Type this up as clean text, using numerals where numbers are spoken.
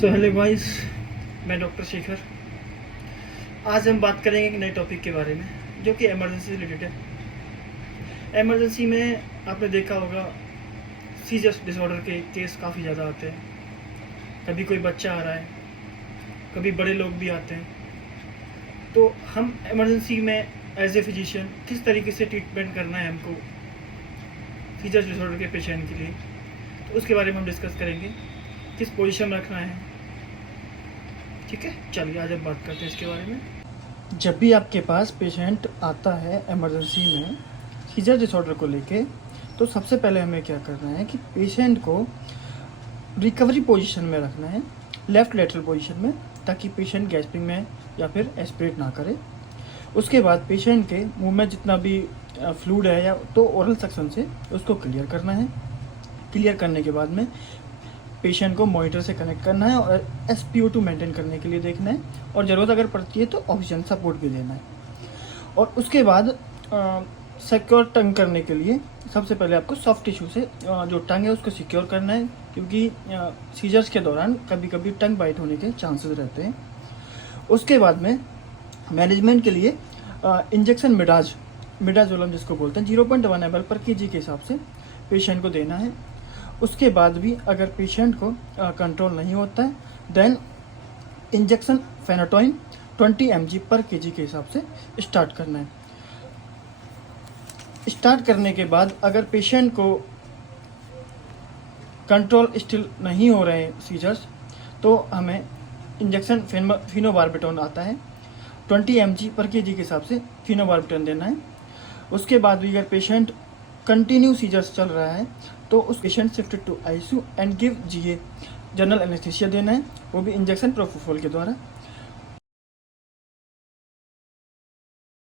So hello guys, मैं doctor Shekhar. आज हम बात करेंगे एक नए टॉपिक के बारे में जो कि इमरजेंसी से रिलेटेड है। इमरजेंसी में आपने देखा होगा सीजर डिसऑर्डर के केस काफ़ी ज़्यादा आते हैं। कभी कोई बच्चा आ रहा है, कभी बड़े लोग भी आते हैं। तो हम इमरजेंसी में एज ए फिजिशियन किस तरीके से ट्रीटमेंट करना है हमको सीजर डिसऑर्डर के पेशेंट के लिए, तो उसके बारे में हम डिस्कस करेंगे। किस पोजीशन में रखना है, ठीक है। चलिए आज हम बात करते हैं इसके बारे में। जब भी आपके पास पेशेंट आता है इमरजेंसी में सीजर डिसऑर्डर को लेके, तो सबसे पहले हमें क्या करना है कि पेशेंट को रिकवरी पोजीशन में रखना है, लेफ़्ट लेटरल पोजीशन में, ताकि पेशेंट गैस्पिंग में या फिर एस्पिरेट ना करे। उसके बाद पेशेंट के मुंह में जितना भी फ्लूइड है या तो ओरल सेक्शन से उसको क्लियर करना है। क्लियर करने के बाद में पेशेंट को मॉनिटर से कनेक्ट करना है और SpO2 मेंटेन करने के लिए देखना है, और ज़रूरत अगर पड़ती है तो ऑक्सीजन सपोर्ट भी देना है। और उसके बाद सिक्योर टंग करने के लिए सबसे पहले आपको सॉफ्ट टिश्यू से जो टंग है उसको सिक्योर करना है, क्योंकि सीजर्स के दौरान कभी कभी टंग बाइट होने के चांसेस रहते हैं। उसके बाद में मैनेजमेंट के लिए इंजेक्शन मिडाजोलम जिसको बोलते हैं 0.1 ml पर kg के हिसाब से पेशेंट को देना है। उसके बाद भी अगर पेशेंट को कंट्रोल नहीं होता है, देन इंजेक्शन फेनाटोइन 20 mg पर kg के हिसाब से स्टार्ट करना है। स्टार्ट करने के बाद अगर पेशेंट को कंट्रोल स्टिल नहीं हो रहे हैं सीजर्स, तो हमें इंजेक्शन फिनोबार्बिटोन आता है 20 mg पर kg के हिसाब से फिनोबार्बिटोन देना है। उसके बाद भी अगर पेशेंट कंटिन्यू सीजर्स चल रहा है तो उस patient shifted to ICU and give GA general anaesthesia देना है, वो भी इंजेक्शन प्रोपोफोल के द्वारा।